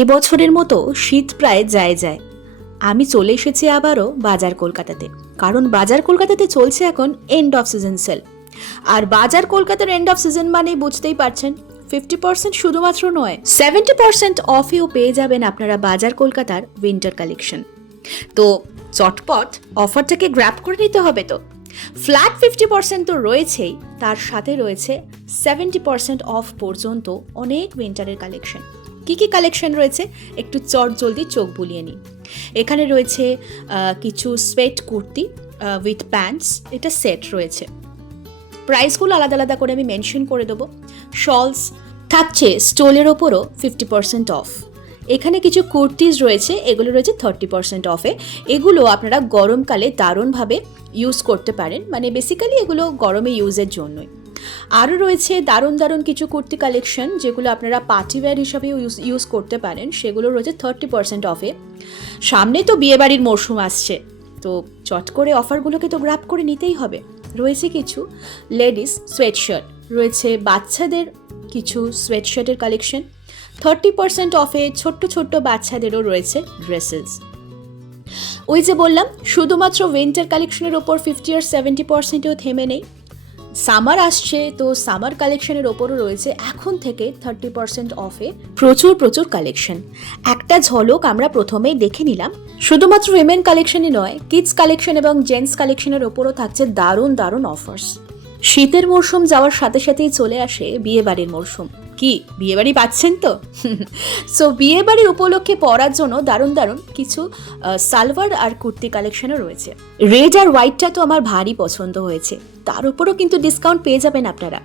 এবছরের মতো শীত প্রায় যায় যায়। আমি চলে এসেছি আবারও বাজার কলকাতাতে, কারণ বাজার কলকাতাতে চলছে এখন এন্ড অফ সিজন সেল। আর বাজার কলকাতার এন্ড অফ সিজন মানে বুঝতেই পারছেন, 50% শুধুমাত্র নয়, 70% অফেও পেয়ে যাবেন আপনারা বাজার কলকাতার উইন্টার কালেকশন। তো চটপট অফারটাকে গ্র্যাব করে নিতে হবে। তো ফ্ল্যাট 50% তো রয়েছেই, তার সাথে রয়েছে 70% অফ পর্যন্ত অনেক উইন্টারের কালেকশন। কি কি কালেকশন রয়েছে একটু জলদি চোখ বুলিয়ে নিই। এখানে রয়েছে কিছু সোয়েট কুর্তি উইথ প্যান্টস, এটা সেট রয়েছে। প্রাইসগুলো আলাদা আলাদা করে আমি মেনশন করে দেবো। শলস থাকছে স্টোলের ওপরও 50% অফ। এখানে কিছু কুর্তিজ রয়েছে, এগুলো রয়েছে 30% অফে। এগুলো আপনারা গরমকালে দারুণভাবে ইউজ করতে পারেন, মানে বেসিক্যালি এগুলো গরমে ইউজের জন্যই। আরও রয়েছে দারুণ দারুণ কিছু কুর্তি কালেকশন, যেগুলো আপনারা পার্টিওয়্যার হিসাবে ইউজ করতে পারেন, সেগুলো রয়েছে 30% অফে। সামনে তো বিয়েবাড়ির মরশুম আসছে, তো চট করে অফারগুলোকে তো গ্র্যাব করে নিতেই হবে। রয়েছে কিছু লেডিস সোয়েটশার্ট, রয়েছে বাচ্চাদের কিছু সোয়েটশার্টের কালেকশন 30% অফে। ছোট্ট ছোট্ট বাচ্চাদেরও রয়েছে ড্রেসেস। ওই যে বললাম, শুধুমাত্র উইন্টার কালেকশনের ওপর 50 আর 70%ও থেমে নেই। সামার আসছে, তো সামার কালেকশনের ওপরও রয়েছে এখন থেকে 30% অফে প্রচুর কালেকশন। একটা ঝলক আমরা প্রথমেই দেখে নিলাম। শুধুমাত্র উইমেন কালেকশনই নয়, কিডস কালেকশন এবং জেন্টস কালেকশনের ওপরও থাকছে দারুণ অফার্স। শীতের মরশুম যাওয়ার সাথে সাথেই চলে আসে বিয়েবাড়ির মরশুম। কি বিয়েবাড়ি পাচ্ছেন তো? সো বিয়েবাড়ির উপলক্ষে পরার জন্য দারুণ কিছু সালোয়ার আর কুর্তি কালেকশনও রয়েছে। রেড আর হোয়াইটটা তো আমার ভারী পছন্দ হয়েছে, তার উপরও কিন্তু ডিসকাউন্ট পেয়ে যাবেন আপনারা।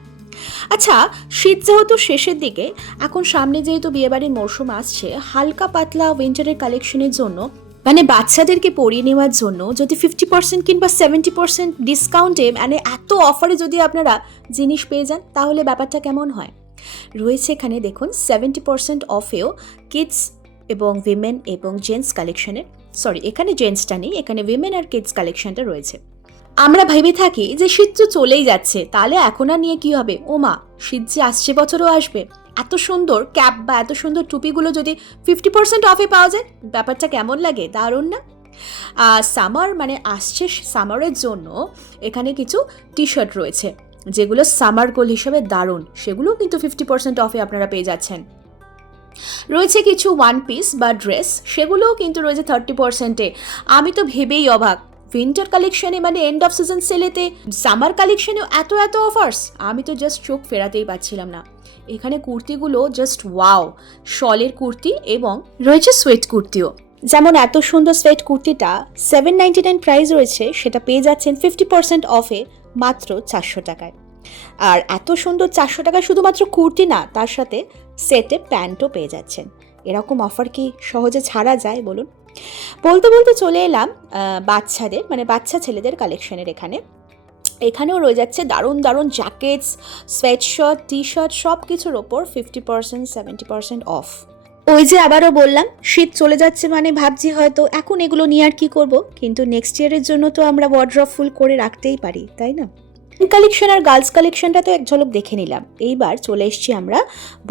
আচ্ছা, শীত যেহেতু শেষের দিকে, এখন সামনে যেহেতু বিয়েবাড়ির মরশুম আসছে, হালকা পাতলা উইন্টারের কালেকশনের জন্য, মানে বাচ্চাদেরকে পরিয়ে নেওয়ার জন্য যদি 50% কিংবা 70% ডিসকাউন্টে, মানে এত অফারে যদি আপনারা জিনিস পেয়ে যান, তাহলে ব্যাপারটা কেমন হয়। রয়েছে এখানে দেখুন 70% অফেও কিডস এবং উইমেন এবং জেন্টস কালেকশনের, এখানে জেন্টসটা নেই, এখানে উইমেন আর কিডস কালেকশনটা রয়েছে। আমরা ভেবে থাকি যে শীত তো চলেই যাচ্ছে, তাহলে এখন আর নিয়ে কি হবে, ও মা, শীত যে আসছে বছরও আসবে। এত সুন্দর ক্যাপ বা এত সুন্দর টুপিগুলো যদি 50% অফে পাওয়া যায়, ব্যাপারটা কেমন লাগে, দারুণ না? সামার মানে আসছে, সামারের জন্য এখানে কিছু টি শার্ট রয়েছে, যেগুলো সামার গোল হিসেবে দারুণ, সেগুলোও কিন্তু 50% অফে আপনারা পেয়ে যাচ্ছেন। রয়েছে কিছু ওয়ান পিস বা ড্রেস, সেগুলোও কিন্তু রয়েছে 30%-এ। আমি তো ভেবেই অবাক, উইন্টার কালেকশনে মানে এন্ড অফ সিজন সেলেতে সামার কালেকশনেও এত অফার্স, আমি তো জাস্ট চোখ ফেরাতেই পারছিলাম না। এখানে কুর্তিগুলো জাস্ট ওয়াও, শলের কুর্তি এবং রয়েছে সোয়েট কুর্তিও। যেমন এত সুন্দর সোয়েট কুর্তিটা 799 প্রাইস রয়েছে, সেটা পেয়ে যাচ্ছেন 50% অফে মাত্র 400 টাকায়। আর এত সুন্দর 400 টাকা শুধুমাত্র কুর্তি না, তার সাথে সেটে প্যান্টও পেয়ে যাচ্ছেন। এরকম অফার কি সহজে ছাড়া যায় বলুন? বলতে চলে এলাম বাচ্চাদের, মানে বাচ্চা ছেলেদের কালেকশনের। এখানেও রয়ে যাচ্ছে দারুণ জ্যাকেটস, সোয়েটশার্ট, টি শার্ট, সব কিছুর ওপর 50% 70% অফ। ওই যে আবারও বললাম, শীত চলে যাচ্ছে মানে ভাবছি হয়তো এখন এগুলো নিয়ে আর কি করব, কিন্তু নেক্সট ইয়ারের জন্য তো আমরা ওয়ার্ড্রপ ফুল করে রাখতেই পারি, তাই না? কালেকশন আর গার্লস কালেকশনটা তো এক ঝলক দেখে নিলাম। এইবার চলে এসেছি আমরা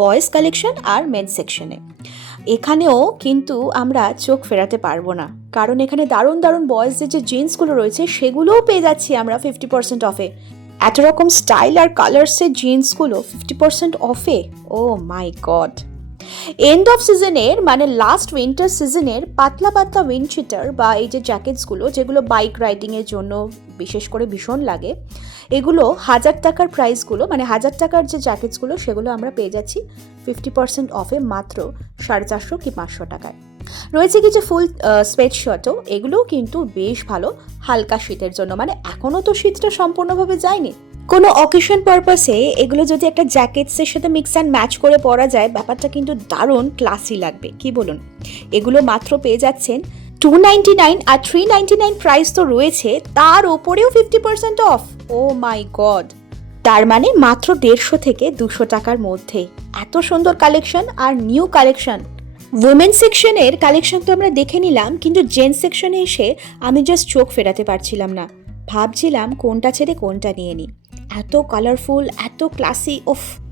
বয়েজ কালেকশন আর মেন সেকশনে। এখানেও কিন্তু আমরা চোখ ফেরাতে পারবো না, কারণ এখানে দারুণ বয়েজের যে জিন্সগুলো রয়েছে, সেগুলোও পেয়ে যাচ্ছি আমরা 50% অফে। এত রকম স্টাইল আর কালার্সের জিন্সগুলো 50% অফে, oh my God. End of সিজনের মানে লাস্ট উইন্টার সিজনের পাতলা উইন্ডশিটার বা এই যে জ্যাকেটসগুলো, যেগুলো বাইক রাইডিংয়ের জন্য বিশেষ করে ভীষণ লাগে, এগুলো 1000 টাকার প্রাইসগুলো, মানে 1000 টাকার যে জ্যাকেটসগুলো, সেগুলো আমরা পেয়ে যাচ্ছি 50% অফে মাত্র 450 কি 500 টাকায়। রয়েছে কিছু ফুল সোয়েটশার্টও, এগুলোও কিন্তু বেশ ভালো হালকা শীতের জন্য, মানে এখনও তো শীতটা সম্পূর্ণভাবে যায়নি। কোনো অকেশন পারপাসে এগুলো যদি একটা জ্যাকেটসের সাথে মিক্স অ্যান্ড ম্যাচ করে পরা যায়, ব্যাপারটা কিন্তু দারুণ ক্লাসি লাগবে, কি বলুন? এগুলো মাত্র পেয়ে যাচ্ছেন 299 আর 399 প্রাইস তো রয়েছে, তার ওপরেও 50% অফ। ও মাই গড, তার মানে মাত্র 150 থেকে 200 টাকার মধ্যে এত সুন্দর কালেকশন আর নিউ কালেকশন। উইমেন সেকশনের কালেকশন তো আমরা দেখে নিলাম, কিন্তু জেন্টস সেকশনে এসে আমি জাস্ট চোখ ফেরাতে পারছিলাম না, ভাবছিলাম কোনটা ছেড়ে কোনটা নিয়ে নিই। এত কালারফুল, এত ক্লাসি,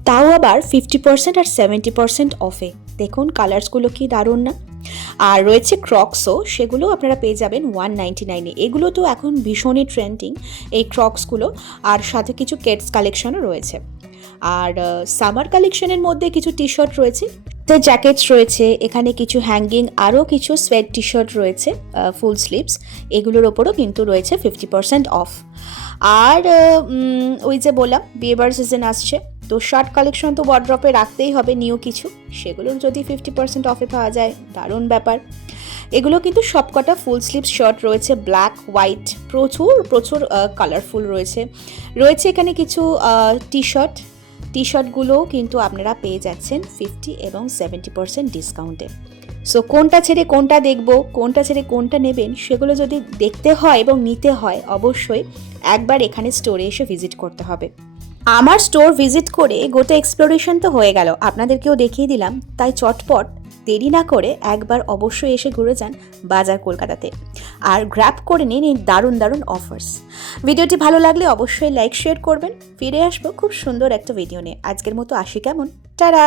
তাও আবার 50% আর 70% অফে। দেখুন কালার্সগুলো কি দারুণ না। আর রয়েছে ক্রক্সও, সেগুলো আপনারা পেয়ে যাবেন 199-এ। এগুলো তো এখন ভীষণই ট্রেন্ডিং এই ক্রক্সগুলো। আর সাথে কিছু কিডস কালেকশনও রয়েছে। আর সামার কালেকশনের মধ্যে কিছু টি শার্ট রয়েছে, জ্যাকেটস রয়েছে, এখানে কিছু হ্যাঙ্গিং, আরও কিছু সোয়েট টি শার্ট রয়েছে ফুল স্লিভস, এগুলোর ওপরও কিন্তু রয়েছে 50% অফ। আর ওই যে বললাম বিয়েবার সিজন আসছে, তো শার্ট কালেকশন তো ওয়ার্ড্রপে রাখতেই হবে নিউ কিছু, সেগুলোর যদি 50% অফে পাওয়া যায় দারুণ ব্যাপার। এগুলো কিন্তু সবকটা ফুল স্লিভ শার্ট রয়েছে, ব্ল্যাক হোয়াইট, প্রচুর প্রচুর কালারফুল রয়েছে। রয়েছে এখানে কিছু টি শার্টগুলোও কিন্তু আপনারা পেয়ে যাচ্ছেন 50 এবং 70% ডিসকাউন্টে। সো কোনটা ছেড়ে কোনটা দেখবো, কোনটা ছেড়ে কোনটা নেবেন, সেগুলো যদি দেখতে হয় এবং নিতে হয় অবশ্যই একবার এখানে স্টোরে এসে ভিজিট করতে হবে। আমার স্টোর ভিজিট করে গোটা এক্সপ্লোরেশন তো হয়ে গেল, আপনাদেরকেও দেখিয়ে দিলাম, তাই চটপট দেরি না করে একবার অবশ্যই এসে ঘুরে যান বাজার কলকাতাতে আর গ্র্যাব করে নিন এই দারুণ দারুণ অফার্স। ভিডিওটি ভালো লাগলে অবশ্যই লাইক শেয়ার করবেন। ফিরে আসবো খুব সুন্দর একটা ভিডিও নিয়ে। আজকের মতো আসি, কেমন? টাটা।